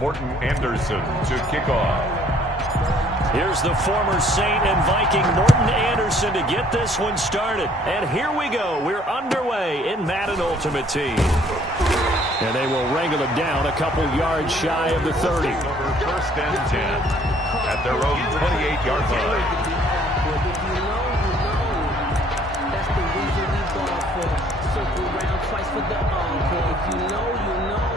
Morten Andersen to kick off. Here's the former Saint and Viking Morten Andersen to get this one started. And here we go. We're underway in Madden Ultimate Team. And they will wrangle it down a couple yards shy of the 30. First and 10 at their own 28-yard line. That's the reason we ball for. Circle round twice for the encore. If you know, you know.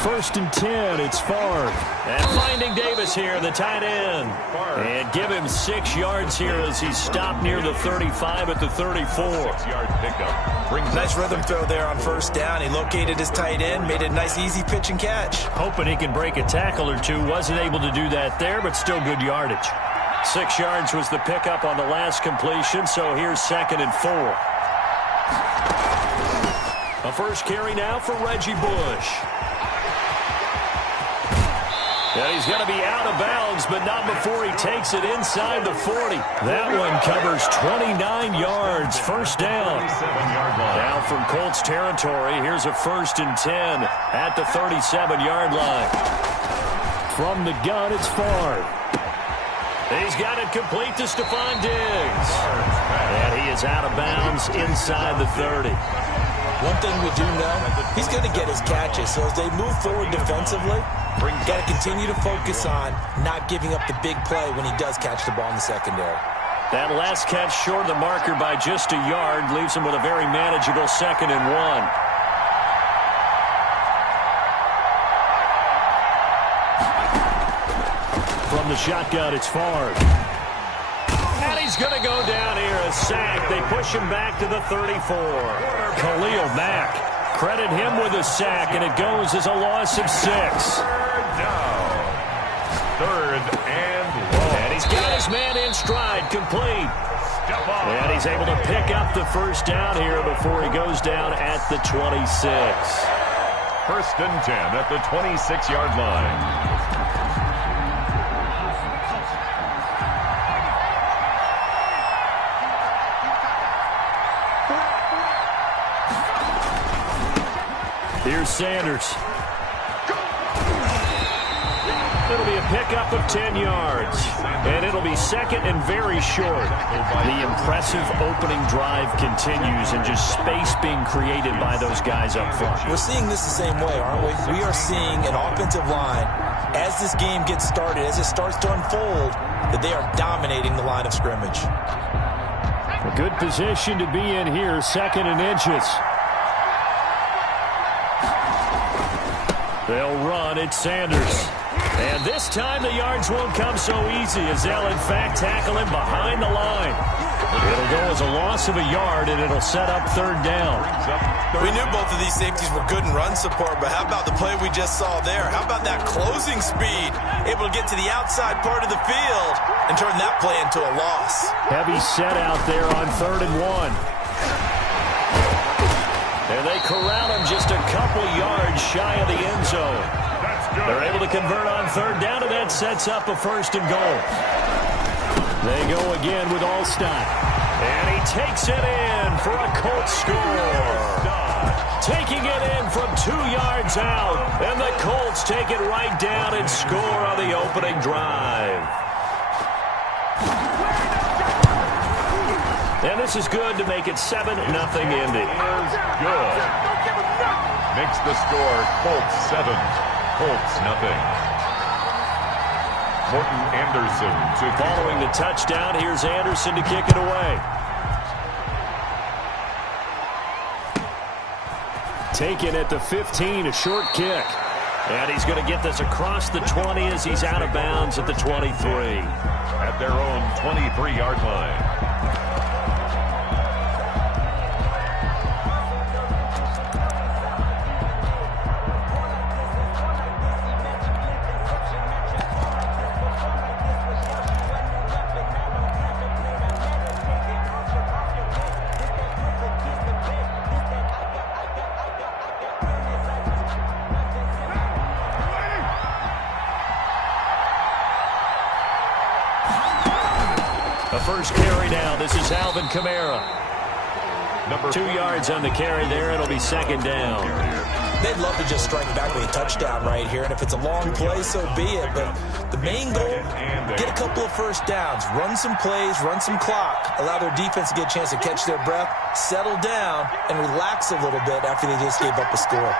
First and 10, it's Favre. And finding Davis here, the tight end. And give him 6 yards here as he's stopped near the 35 at the 34. 6-yard pickup. Nice rhythm throw there on first down. He located his tight end, made it a nice easy pitch and catch. Hoping he can break a tackle or two. Wasn't able to do that there, but still good yardage. 6 yards was the pickup on the last completion, so here's 2nd and 4. A first carry now for Reggie Bush. And he's going to be out of bounds, but not before he takes it inside the 40. That one covers 29 yards. First down. Now from Colts territory, here's a 1st and 10 at the 37-yard line. From the gun, it's Favre. He's got it complete to Stephon Diggs. And he is out of bounds inside the 30. One thing we do know, he's going to get his catches. So as they move forward defensively, got to continue to focus on not giving up the big play when he does catch the ball in the secondary. That last catch short of the marker by just a yard leaves him with a very manageable 2nd and 1. From the shotgun, it's Favre. And he's going to go down here, a sack. They push him back to the 34. Khalil Mack, credit him with a sack, and it goes as a loss of 6. Third and long. And he's got his man in stride, complete. And he's able to pick up the first down here before he goes down at the 26. First and 10 at the 26-yard line. Here's Sanders. It'll be a pickup of 10 yards. And it'll be 2nd and very short. The impressive opening drive continues and just space being created by those guys up front. We're seeing this the same way, aren't we? We are seeing an offensive line, as this game gets started, as it starts to unfold, that they are dominating the line of scrimmage. A good position to be in here, 2nd and inches. They'll run. It's Sanders. And this time the yards won't come so easy as they'll, in fact, tackle him behind the line. It'll go as a loss of a yard, and it'll set up 3rd down. We knew both of these safeties were good in run support, but how about the play we just saw there? How about that closing speed? Able to get to the outside part of the field and turn that play into a loss. Heavy set out there on 3rd and 1. And they corral him just a couple yards shy of the end zone. They're able to convert on 3rd down, and that sets up a 1st and goal. They go again with Alstott. And he takes it in for a Colts score. Taking it in from 2 yards out. And the Colts take it right down and score on the opening drive. And this is good to make it 7-0 Indy. Good. Makes the score Colts 7, Colts nothing. Morten Andersen to following the touchdown. Here's Andersen to kick it away. Taken at the 15, a short kick. And he's going to get this across the 20 as he's out of bounds at the 23. At their own 23-yard line. A first carry now. This is Alvin Kamara. 2 yards on the carry there. It'll be second down. They'd love to just strike back with a touchdown right here, and if it's a long play, so be it. But the main goal, get a couple of first downs, run some plays, run some clock, allow their defense to get a chance to catch their breath, settle down, and relax a little bit after they just gave up a score.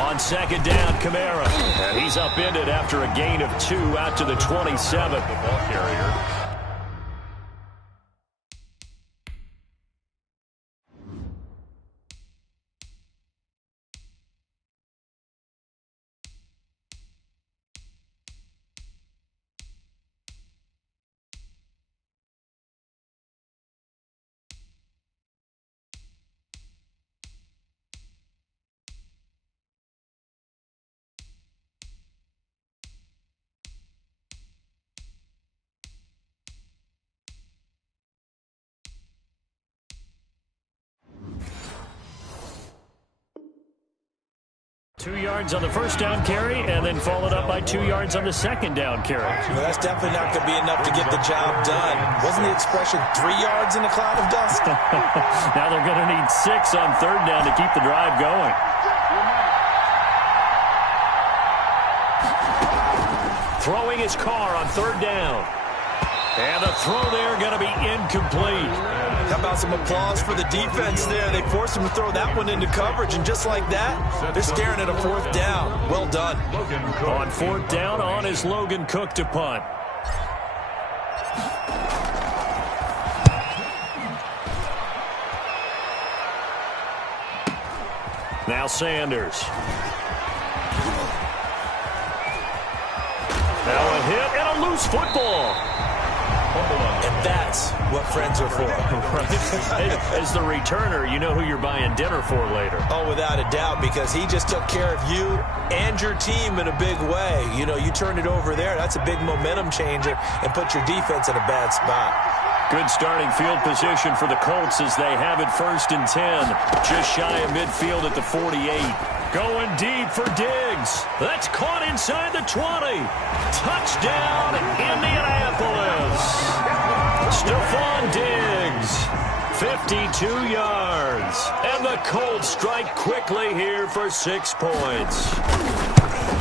On second down, Kamara. And he's upended after a gain of 2 out to the 27. The ball carrier. Two yards on the first down carry, and then followed up by 2 yards on the second down carry. Well, that's definitely not going to be enough to get the job done. Wasn't the expression 3 yards in a cloud of dust? Now they're going to need 6 on third down to keep the drive going. Throwing his car on third down. And the throw there going to be incomplete. How about some applause for the defense there? They forced him to throw that one into coverage, and just like that, they're staring at a fourth down. Well done. On fourth down, on is Logan Cook to punt. Now Sanders. Now a hit and a loose football. And that's what friends are for. As the returner, you know who you're buying dinner for later. Oh, without a doubt, because he just took care of you and your team in a big way. You know, you turned it over there. That's a big momentum changer and put your defense in a bad spot. Good starting field position for the Colts as they have it 1st and 10. Just shy of midfield at the 48. Going deep for Diggs. That's caught inside the 20. Touchdown, Indianapolis. Stephon Diggs, 52 yards. And the Colts strike quickly here for 6 points.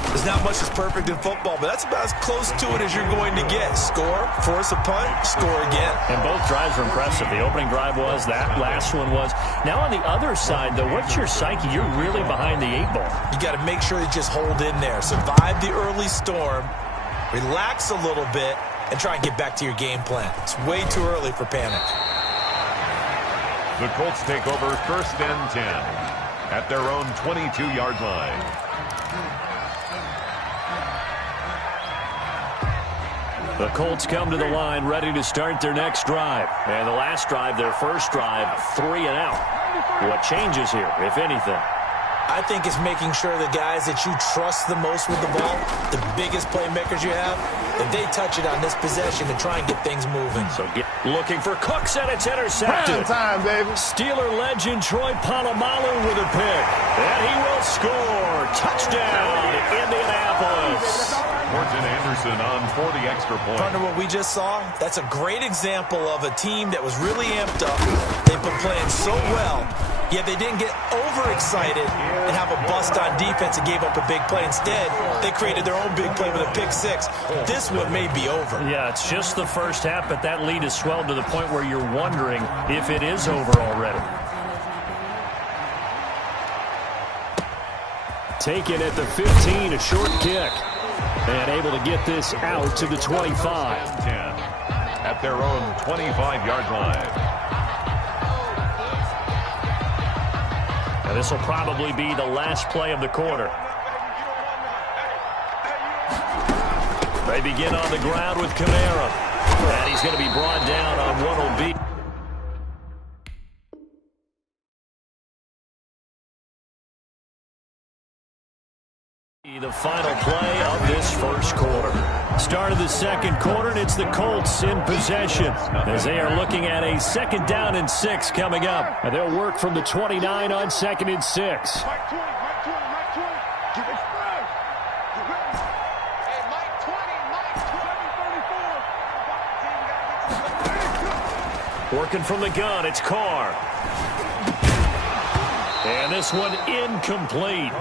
There's not much that's perfect in football, but that's about as close to it as you're going to get. Score, force a punt, score again. And both drives were impressive. The opening drive was, that last one was. Now on the other side, though, what's your psyche? You're really behind the 8 ball. You got to make sure you just hold in there. Survive the early storm, relax a little bit, and try and get back to your game plan. It's way too early for panic. The Colts take over 1st and 10 at their own 22-yard line. The Colts come to the line ready to start their next drive. And the last drive, their first drive, 3 and out. What changes here, if anything? I think it's making sure the guys that you trust the most with the ball, the biggest playmakers you have, that they touch it on this possession to try and get things moving. So looking for Cooks, and it's intercepted. Prime time, baby. Steeler legend Troy Polamalu with a pick. And he will score. Touchdown, Indianapolis. Morton Anderson on for the extra point. Partner, what we just saw, that's a great example of a team that was really amped up. They've been playing so well, yet they didn't get overexcited and have a bust on defense and gave up a big play. Instead, they created their own big play with a pick 6. This one may be over. Yeah, it's just the first half, but that lead has swelled to the point where you're wondering if it is over already. Taken at the 15, a short kick. And able to get this out to the 25. 10 at their own 25-yard line. Now this will probably be the last play of the quarter. They begin on the ground with Kamara. And he's going to be brought down on what will be. The final play of this first quarter. Start of the second quarter, and it's the Colts in possession as they are looking at a 2nd down and 6 coming up. And they'll work from the 29 on 2nd and 6. Working from the gun, it's Carr. And this one incomplete.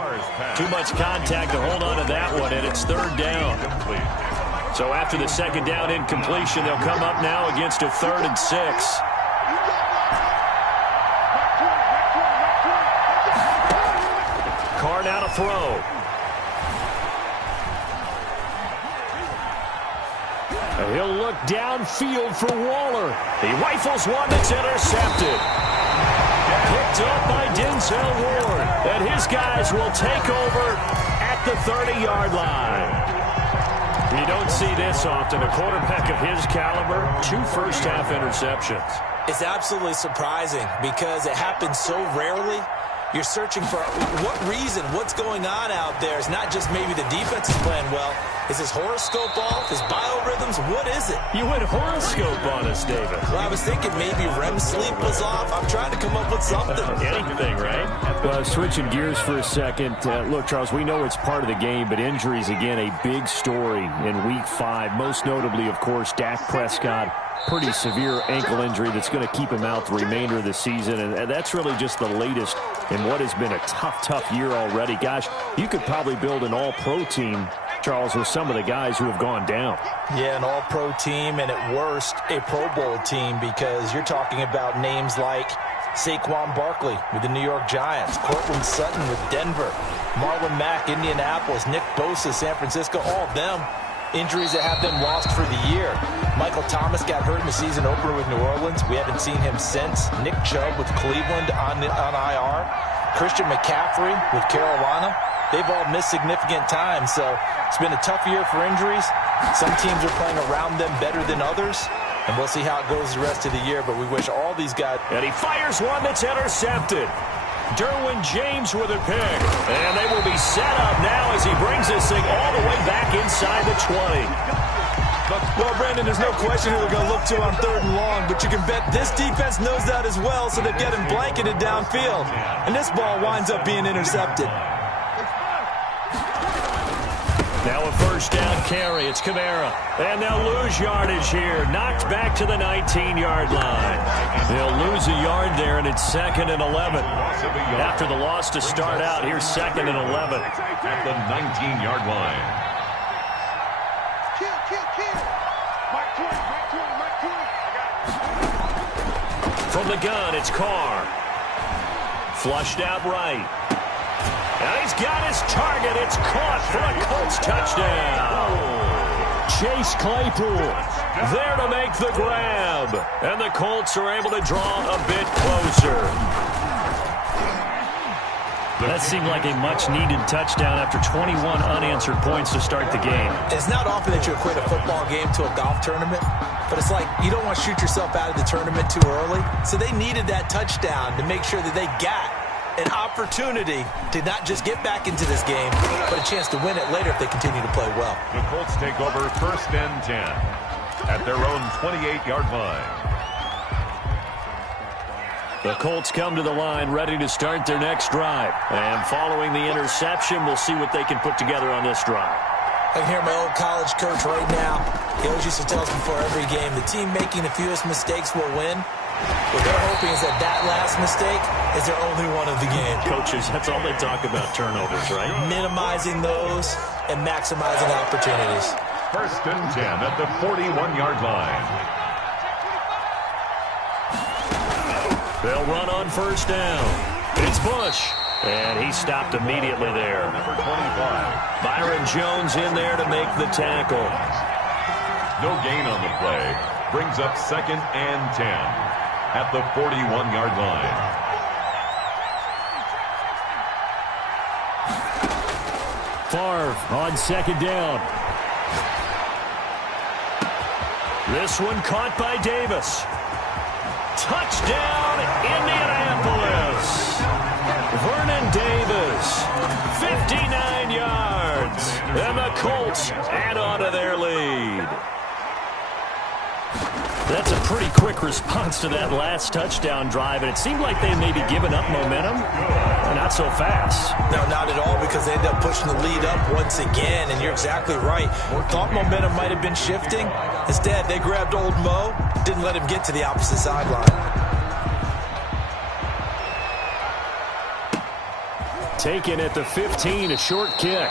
Too much contact to hold on to that one, and it's third down. So after the second down incompletion, they'll come up now against a 3rd and 6. Carr now to throw. He'll look downfield for Waller. He rifles one that's intercepted. Picked up by Denzel Ward. And his guys will take over at the 30-yard line. You don't see this often. A quarterback of his caliber, 2 first-half interceptions. It's absolutely surprising because it happens so rarely. You're searching for what reason, what's going on out there. It's not just maybe the defense is playing well. Is his horoscope off? His biorhythms? What is it? You went horoscope on us, David. Well, I was thinking maybe REM sleep was off. I'm trying to come up with something. Anything, right? Well, switching gears for a second. Look, Charles, we know it's part of the game, but injuries, again, a big story in Week 5. Most notably, of course, Dak Prescott. Pretty severe ankle injury that's going to keep him out the remainder of the season. And that's really just the latest in what has been a tough year already. Gosh, you could probably build an all-pro team, Charles, with some of the guys who have gone down. Yeah, an all-pro team, and at worst, a Pro Bowl team, because you're talking about names like Saquon Barkley with the New York Giants, Cortland Sutton with Denver, Marlon Mack, Indianapolis, Nick Bosa, San Francisco, all of them. Injuries that have them lost for the year. Michael Thomas got hurt in the season opener with New Orleans. We haven't seen him since. Nick Chubb with Cleveland on IR. Christian McCaffrey with Carolina. They've all missed significant time, so it's been a tough year for injuries. Some teams are playing around them better than others, and we'll see how it goes the rest of the year, but we wish all these guys... And he fires one that's intercepted. Derwin James with a pick. And they will be set up now as he brings this thing all the way back inside the 20. Well, Brandon, there's no question who they're going to look to on 3rd and long, but you can bet this defense knows that as well, so they've got him blanketed downfield. And this ball winds up being intercepted. Now a first down carry. It's Kamara. And they'll lose yardage here. Knocked back to the 19-yard line. They'll lose a yard there, and it's 2nd and 11. After the loss to start out, here's 2nd and 11. At the 19-yard line. From the gun, it's Carr. Flushed out right. And he's got his target. It's caught for a Colts touchdown. Chase Claypool there to make the grab. And the Colts are able to draw a bit closer. That seemed like a much-needed touchdown after 21 unanswered points to start the game. It's not often that you equate a football game to a golf tournament, but it's like you don't want to shoot yourself out of the tournament too early. So they needed that touchdown to make sure that they got an opportunity to not just get back into this game, but a chance to win it later if they continue to play well. The Colts take over 1st and 10 at their own 28-yard line. The Colts come to the line ready to start their next drive. And following the interception, we'll see what they can put together on this drive. I can hear my old college coach right now. He always used to tell us before every game, the team making the fewest mistakes will win. What they're hoping is that that last mistake is their only one of the game. Coaches, that's all they talk about, turnovers, right? Minimizing those and maximizing opportunities. 1st and 10 at the 41-yard line. They'll run on first down. It's Bush. And he stopped immediately there. Number 25. Byron Jones in there to make the tackle. No gain on the play. Brings up 2nd and 10 at the 41-yard line. Favre on 2nd down. This one caught by Davis. Touchdown, Indianapolis. Vernon Davis, 59 yards. And the Colts add on to their lead. That's a pretty quick response to that last touchdown drive, and it seemed like they maybe given up momentum. Not so fast. No, not at all, because they ended up pushing the lead up once again, and you're exactly right. Thought momentum might have been shifting. Instead, they grabbed old Mo, didn't let him get to the opposite sideline. Taken at the 15, a short kick.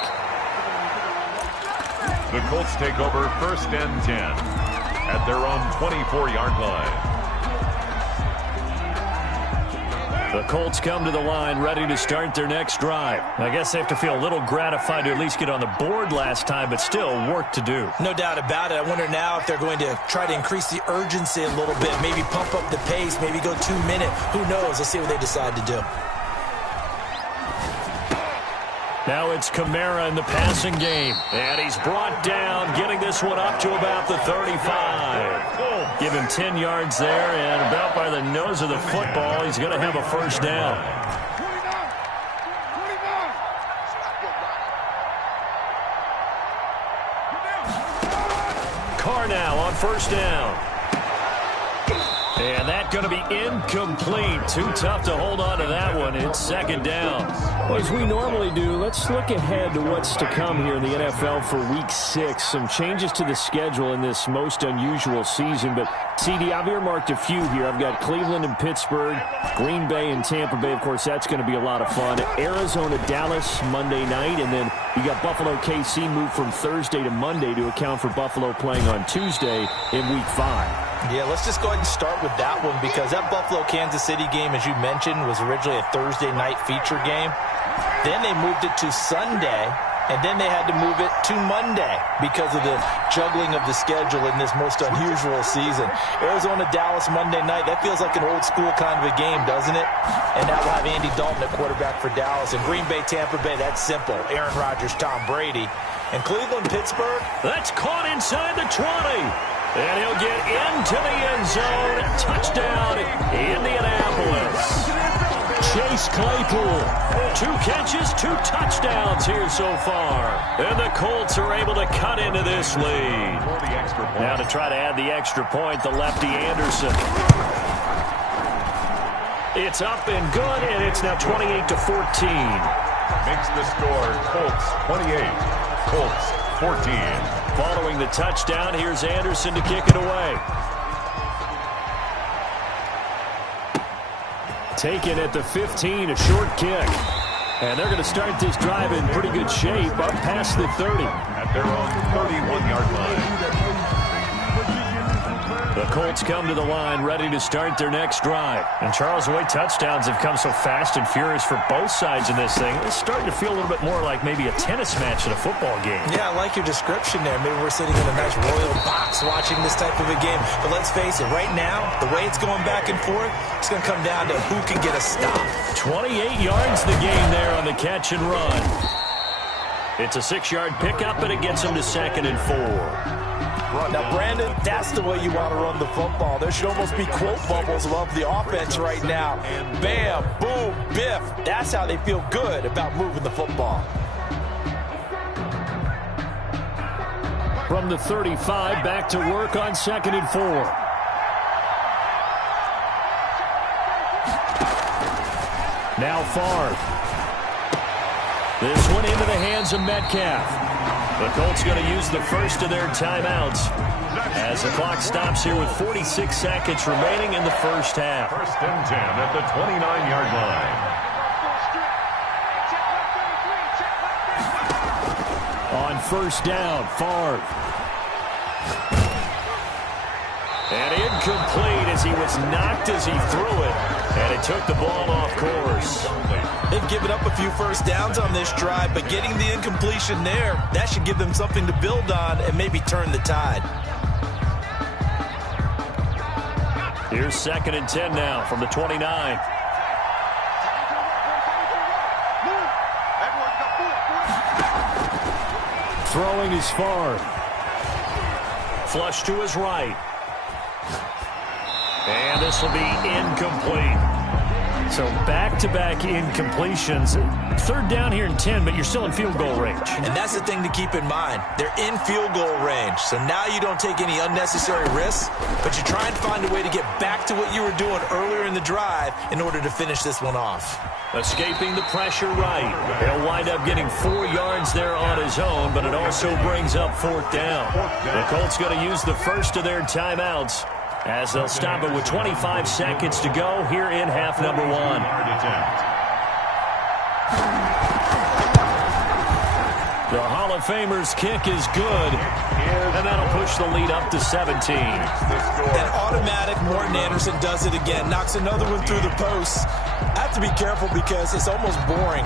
The Colts take over 1st and 10 at their own 24-yard line. The Colts come to the line ready to start their next drive. I guess they have to feel a little gratified to at least get on the board last time, but still work to do. No doubt about it. I wonder now if they're going to try to increase the urgency a little bit, maybe pump up the pace, maybe go 2-minute. Who knows? Let's see what they decide to do. Now it's Kamara in the passing game. And he's brought down, getting this one up to about the 35. Give him 10 yards there, and about by the nose of the football, he's going to have a first down. Carr now on first down. And that's going to be incomplete. Too tough to hold on to that one. It's second down. Well, as we normally do, let's look ahead to what's to come here in the NFL for Week 6. Some changes to the schedule in this most unusual season. But, CD, I've earmarked a few here. I've got Cleveland and Pittsburgh, Green Bay and Tampa Bay. Of course, that's going to be a lot of fun. Arizona, Dallas, Monday night. And then you got Buffalo, KC moved from Thursday to Monday to account for Buffalo playing on Tuesday in Week 5. Yeah, let's just go ahead and start with that one, because that Buffalo-Kansas City game, as you mentioned, was originally a Thursday night feature game. Then they moved it to Sunday, and then they had to move it to Monday because of the juggling of the schedule in this most unusual season. Arizona-Dallas Monday night, that feels like an old-school kind of a game, doesn't it? And now we'll have Andy Dalton at quarterback for Dallas. And Green Bay, Tampa Bay, that's simple. Aaron Rodgers, Tom Brady. And Cleveland-Pittsburgh. That's caught inside the 20. And he'll get into the end zone. Touchdown, Indianapolis. Chase Claypool. 2 catches, 2 touchdowns here so far. And the Colts are able to cut into this lead. Now to try to add the extra point, the lefty Anderson. It's up and good, and it's now 28-14. Makes the score Colts 28, Colts 14. Following the touchdown, here's Anderson to kick it away. Taken at the 15, a short kick. And they're going to start this drive in pretty good shape, up past the 30. At their own 31-yard line. The Colts come to the line ready to start their next drive. And Charles, the way touchdowns have come so fast and furious for both sides in this thing, it's starting to feel a little bit more like maybe a tennis match in a football game. Yeah, I like your description there. Maybe we're sitting in a nice royal box watching this type of a game. But let's face it, right now, the way it's going back and forth, it's going to come down to who can get a stop. 28 yards the game there on the catch and run. It's a 6-yard pickup, and it gets them to 2nd and 4. Now, Brandon, that's the way you want to run the football. There should almost be quote bubbles above the offense right now. Bam, boom, biff. That's how they feel good about moving the football. From the 35, back to work on 2nd and 4. Now Favre. This one into the hands of Metcalf. The Colts going to use the first of their timeouts as the clock stops here with 46 seconds remaining in the first half. 1st and 10 at the 29-yard line. On first down, Favre. And incomplete as he was knocked as he threw it. And it took the ball off course. They've given up a few first downs on this drive, but getting the incompletion there, that should give them something to build on and maybe turn the tide. Here's 2nd and 10 now from the 29. Throwing is Favre. Flush to his right. And this will be incomplete. So back-to-back incompletions. Third down here in 10, but you're still in field goal range. And that's the thing to keep in mind. They're in field goal range. So now you don't take any unnecessary risks, but you try and find a way to get back to what you were doing earlier in the drive in order to finish this one off. Escaping the pressure right. He'll wind up getting 4 yards there on his own, but it also brings up 4th down. The Colts going to use the first of their timeouts as they'll stop it with 25 seconds to go here in half number 1. The Hall of Famer's kick is good, and that'll push the lead up to 17. And automatic Morten Andersen does it again, knocks another one through the posts. I have to be careful because it's almost boring,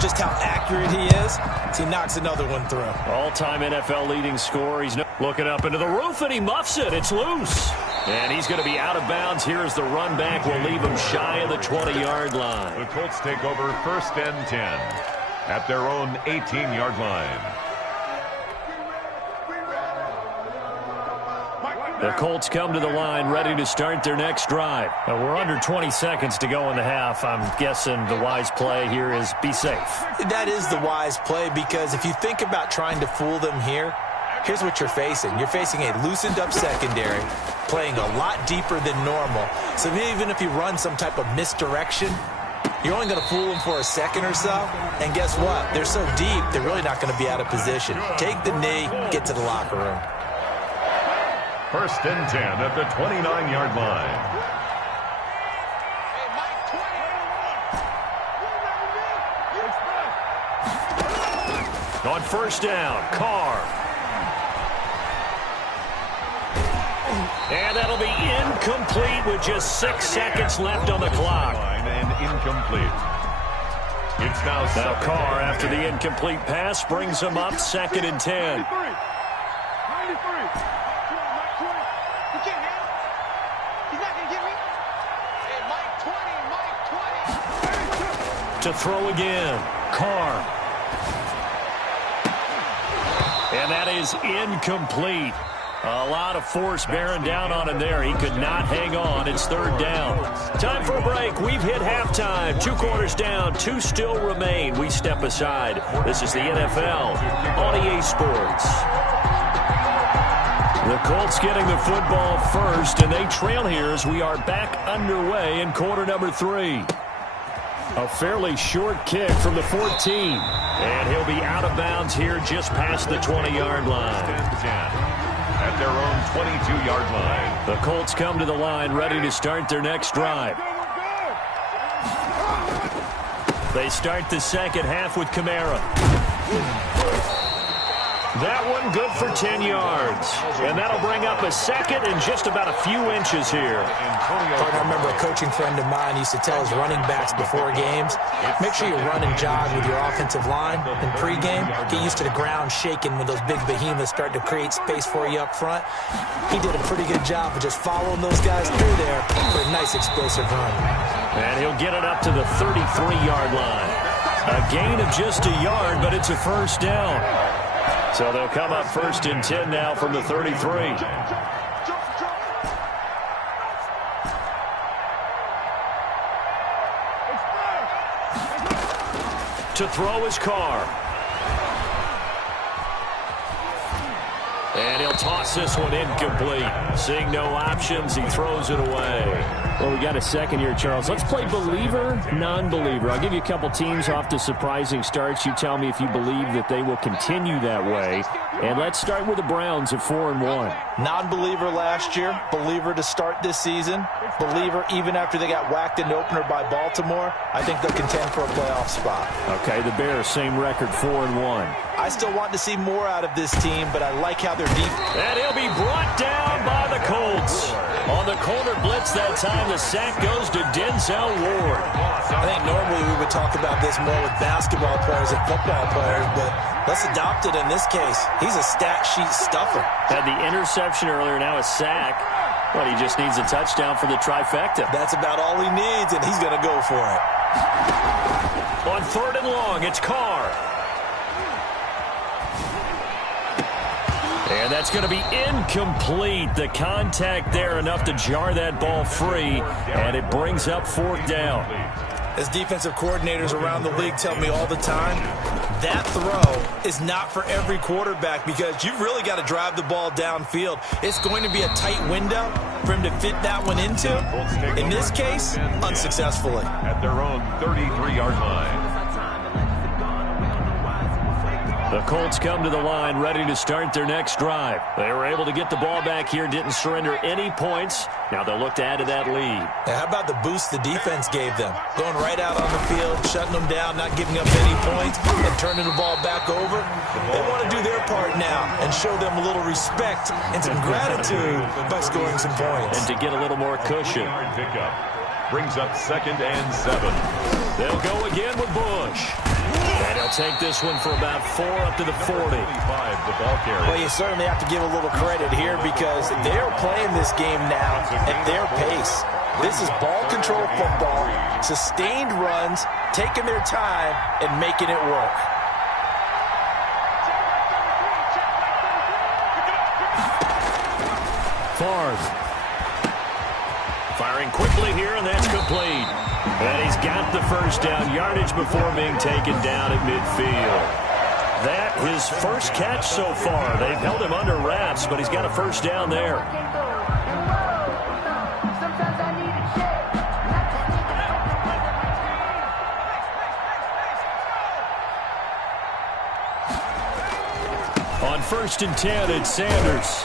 just how accurate he is. So he knocks another one through. All-time NFL leading scorer. He's looking up into the roof, and he muffs it. It's loose. And he's going to be out of bounds here as the run back will leave him shy of the 20-yard line. The Colts take over 1st and 10 at their own 18-yard line. The Colts come to the line ready to start their next drive. We're under 20 seconds to go in the half. I'm guessing the wise play here is be safe. That is the wise play because if you think about trying to fool them here, here's what you're facing. You're facing a loosened up secondary, playing a lot deeper than normal. So even if you run some type of misdirection, you're only going to fool them for a second or so. And guess what? They're so deep, they're really not going to be out of position. Take the knee, get to the locker room. 1st and 10 at the 29-yard line. On 1st down, Carr. And that'll be incomplete with just 6 seconds left on the clock. And incomplete. It's now Carr, after the incomplete pass, brings him up 2nd and 10. To throw again, Carr. And that is incomplete. A lot of force bearing down on him there. He could not hang on. It's 3rd down. Time for a break. We've hit halftime. 2 quarters down. 2 still remain. We step aside. This is the NFL on EA Sports. The Colts getting the football first, and they trail here as we are back underway in quarter number 3. A fairly short kick from the 14. And he'll be out of bounds here just past the 20-yard line. At their own 22-yard line. The Colts come to the line ready to start their next drive. They start the second half with Kamara. That one good for 10 yards. And that'll bring up a second and just about a few inches here. I remember a coaching friend of mine used to tell his running backs before games, make sure you run and jog with your offensive line in pregame. Get used to the ground shaking when those big behemoths start to create space for you up front. He did a pretty good job of just following those guys through there for a nice explosive run. And he'll get it up to the 33-yard line. A gain of just a yard, but it's a 1st down. So they'll come up 1st and 10 now from the 33. To throw his Carr. And he'll toss this one incomplete. Seeing no options, he throws it away. Well, we got a second here, Charles. Let's play believer, non-believer. I'll give you a couple teams off to surprising starts. You tell me if you believe that they will continue that way. And let's start with the Browns at 4-1. Non-believer last year, believer to start this season, believer even after they got whacked in the opener by Baltimore. I think they'll contend for a playoff spot. Okay, the Bears, same record, 4-1. I still want to see more out of this team, but I like how they're deep. And he'll be brought down by the Colts. On the corner blitz that time, the sack goes to Denzel Ward. I think normally we would talk about this more with basketball players and football players, but let's adopt it in this case. He's a stat sheet stuffer. Had the interception earlier, now a sack. But he just needs a touchdown for the trifecta. That's about all he needs, and he's going to go for it. On 3rd and long, it's Carr. And that's going to be incomplete. The contact there enough to jar that ball free, and it brings up 4th down. As defensive coordinators around the league tell me all the time, that throw is not for every quarterback because you've really got to drive the ball downfield. It's going to be a tight window for him to fit that one into. In this case, unsuccessfully. At their own 33-yard line. The Colts come to the line ready to start their next drive. They were able to get the ball back here, didn't surrender any points. Now they'll look to add to that lead. Now, how about the boost the defense gave them? Going right out on the field, shutting them down, not giving up any points, and turning the ball back over. They want to do their part now and show them a little respect and some gratitude by scoring some points. And to get a little more cushion. Pickup brings up 2nd and 7. They'll go again with Bush. And he'll take this one for about 4 up to the 40. The ball carrier. Well, you certainly have to give a little credit here because they're playing this game now at their pace. This is ball control football, sustained runs, taking their time, and making it work. Favre. Firing quickly here, and that's complete. And he's got the first down yardage before being taken down at midfield. That his first catch so far. They've held him under wraps, but he's got a first down there. On 1st and 10, it's Sanders.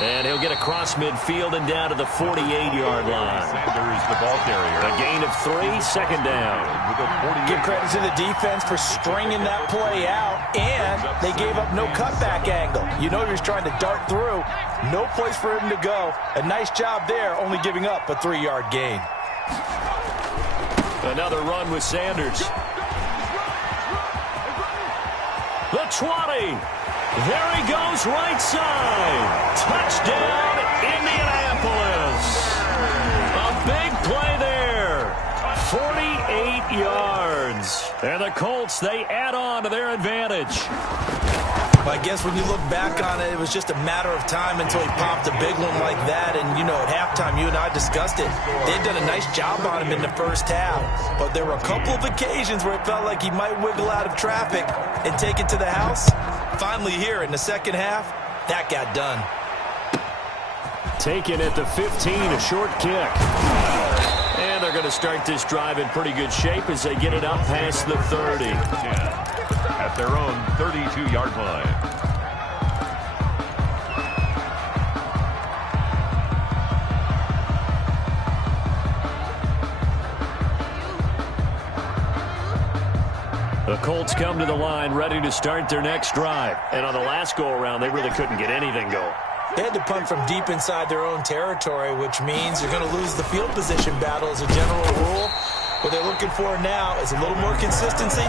And he'll get across midfield and down to the 48-yard line. Sanders, the ball carrier. A gain of 3, 2nd down. Give credit to the defense for stringing that play out, and they gave up no cutback angle. You know he was trying to dart through. No place for him to go. A nice job there, only giving up a 3-yard gain. Another run with Sanders. The 20. There he goes, right side. Touchdown, Indianapolis. A big play there. 48 yards. And the Colts, they add on to their advantage. I guess when you look back on it, it was just a matter of time until he popped a big one like that. And, you know, at halftime, you and I discussed it. They'd done a nice job on him in the first half. But there were a couple of occasions where it felt like he might wiggle out of traffic and take it to the house. Finally here in the second half, that got done. Taken at the 15, a short kick. And they're going to start this drive in pretty good shape as they get it up past the 30. At their own 32-yard line. The Colts come to the line ready to start their next drive. And on the last go-around, they really couldn't get anything going. They had to punt from deep inside their own territory, which means you're going to lose the field position battle as a general rule. What they're looking for now is a little more consistency,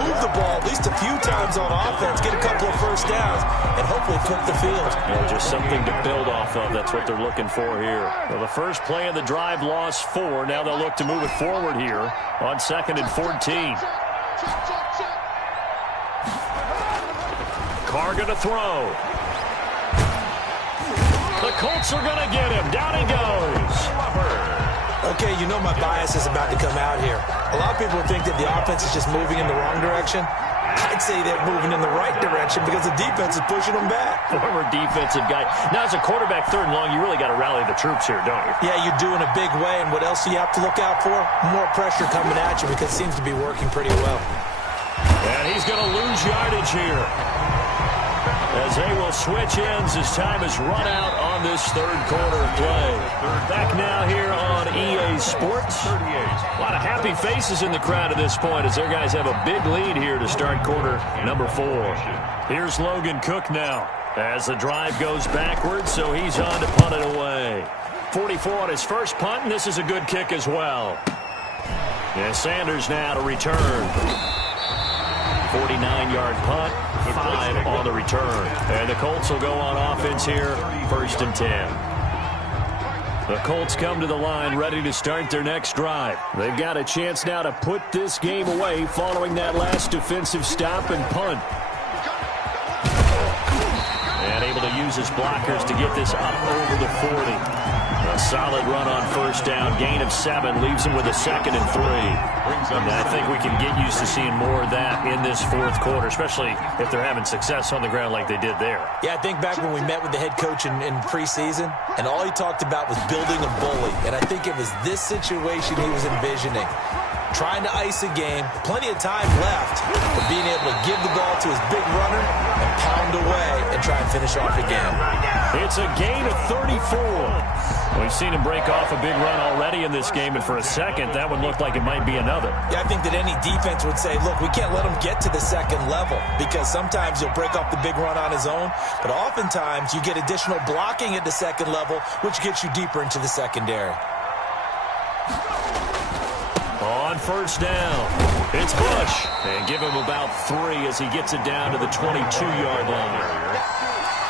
move the ball at least a few times on offense, get a couple of first downs, and hopefully cook the field. Yeah, just something to build off of. That's what they're looking for here. Well, the first play of the drive lost 4. Now they'll look to move it forward here on 2nd and 14. Carr going to throw. The Colts are going to get him. Down he goes. Okay, you know my bias is about to come out here. A lot of people think that the offense is just moving in the wrong direction. I'd say they're moving in the right direction because the defense is pushing them back. Former defensive guy. Now, as a quarterback, 3rd and long, you really got to rally the troops here, don't you? Yeah, you do in a big way. And what else do you have to look out for? More pressure coming at you because it seems to be working pretty well. And he's going to lose yardage here, as they will switch ends as time is run out on this 3rd quarter of play. Back now here on EA Sports. A lot of happy faces in the crowd at this point as their guys have a big lead here to start quarter number 4. Here's Logan Cook now as the drive goes backwards, so he's on to punt it away. 44 on his first punt, and this is a good kick as well. And Sanders now to return. 49-yard punt, 5 on the return. And the Colts will go on offense here, 1st and 10. The Colts come to the line ready to start their next drive. They've got a chance now to put this game away following that last defensive stop and punt. And he allows his blockers to get this up over the 40. A solid run on first down. Gain of 7 leaves him with a 2nd and 3. And I think we can get used to seeing more of that in this fourth quarter, especially if they're having success on the ground like they did there. Yeah, I think back when we met with the head coach in preseason, and all he talked about was building a bully. And I think it was this situation he was envisioning. Trying to ice a game, plenty of time left, but being able to give the ball to his big runner and pound away and try and finish off a game. It's a gain of 34. We've seen him break off a big run already in this game, and for a second, that one looked like it might be another. Yeah, I think that any defense would say, look, we can't let him get to the second level, because sometimes he'll break off the big run on his own, but oftentimes you get additional blocking at the second level, which gets you deeper into the secondary. On first down, it's Bush. And give him about 3 as he gets it down to the 22-yard line.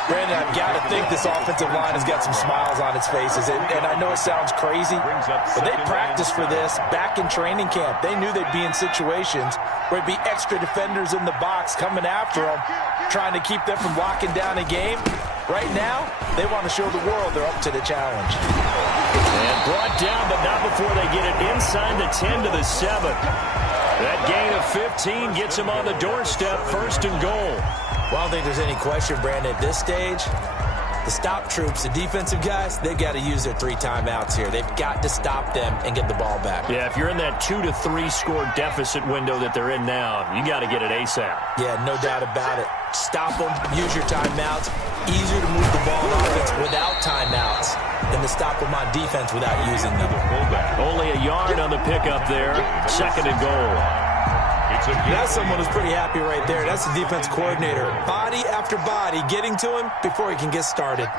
Brandon, I've got to think this offensive line has got some smiles on its faces. And I know it sounds crazy, but they practiced for this back in training camp. They knew they'd be in situations where it'd be extra defenders in the box coming after them, trying to keep them from locking down a game. Right now, they want to show the world they're up to the challenge. And brought down, but not before they get it inside the 10 to the 7. That gain of 15 gets him on the doorstep, 1st and goal. Well, I don't think there's any question, Brandon, at this stage, the stop troops, the defensive guys, they've got to use their 3 timeouts here. They've got to stop them and get the ball back. Yeah, if you're in that 2 to 3 score deficit window that they're in now, you got to get it ASAP. Yeah, no doubt about it. Stop them, use your timeouts. Easier to move the ball on offense without timeouts than to stop them on defense without using them. Only a yard on the pickup there, 2nd and goal. That's someone who's pretty happy right there. That's the defense coordinator. Body after body getting to him before he can get started.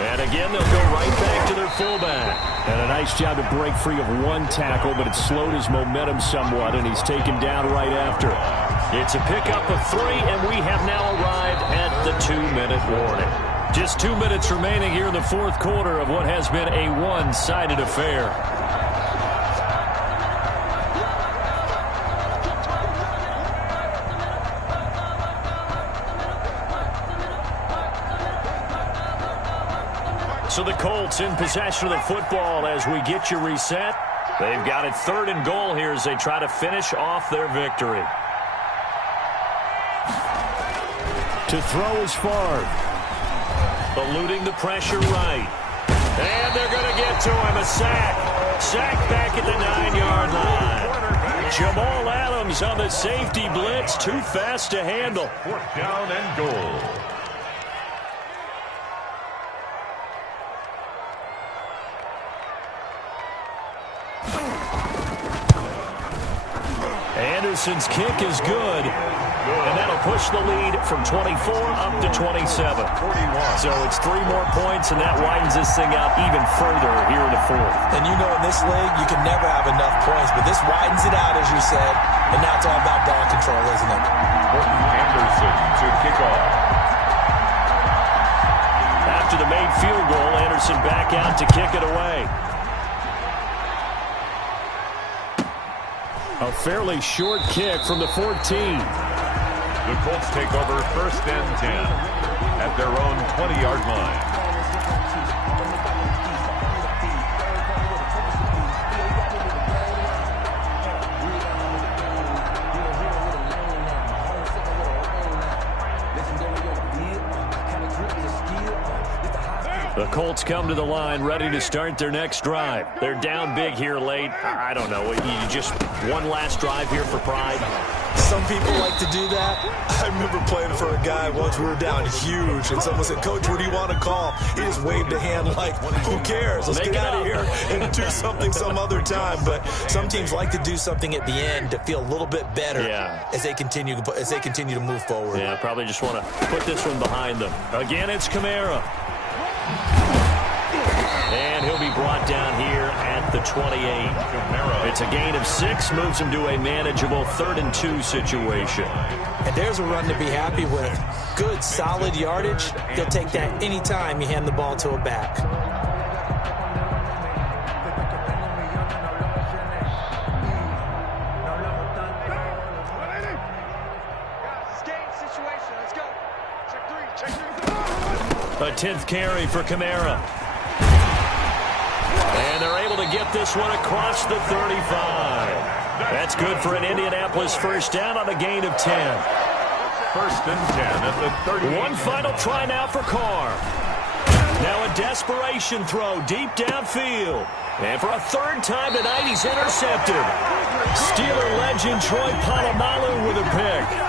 And again, they'll go right back to their fullback. And a nice job to break free of 1 tackle, but it slowed his momentum somewhat, and he's taken down right after. It's a pickup of 3, and we have now arrived at the 2-minute warning. Just 2 minutes remaining here in the fourth quarter of what has been a one-sided affair. So the Colts in possession of the football as we get you reset. They've got it 3rd and goal here as they try to finish off their victory. To throw is Favre. Eluding the pressure right. And they're going to get to him. A sack. Sack back at the 9-yard line. Jamal Adams on the safety blitz. Too fast to handle. 4th down and goal. Anderson's kick is good, and that'll push the lead from 24 up to 27. So it's 3 more points, and that widens this thing out even further here in the fourth. And you know in this league, you can never have enough points, but this widens it out, as you said, and now it's all about ball control, isn't it? Anderson to kick off. After the made field goal, Anderson back out to kick it away. A fairly short kick from the 14. The Colts take over 1st and 10 at their own 20-yard line. The Colts come to the line ready to start their next drive. They're down big here late. I don't know. You just one last drive here for pride. Some people like to do that. I remember playing for a guy once. We were down huge, and someone said, "Coach, what do you want to call?" He just waved a hand like, "Who cares? Let's get out of here and do something some other time." But some teams like to do something at the end to feel a little bit better as they continue to move forward. Yeah, probably just want to put this one behind them. Again, it's Kamara. And he'll be brought down here at the 28. It's a gain of 6, moves him to a manageable 3rd and 2 situation. And there's a run to be happy with. Good, solid yardage. You'll take that anytime you hand the ball to a back. Game situation, let's go. A 10th carry for Kamara. And they're able to get this one across the 35. That's good for an Indianapolis first down on a gain of 10. First and 10 at the 30. One final try now for Carr. Now a desperation throw deep downfield. And for a third time tonight, he's intercepted. Steeler legend Troy Polamalu with a pick.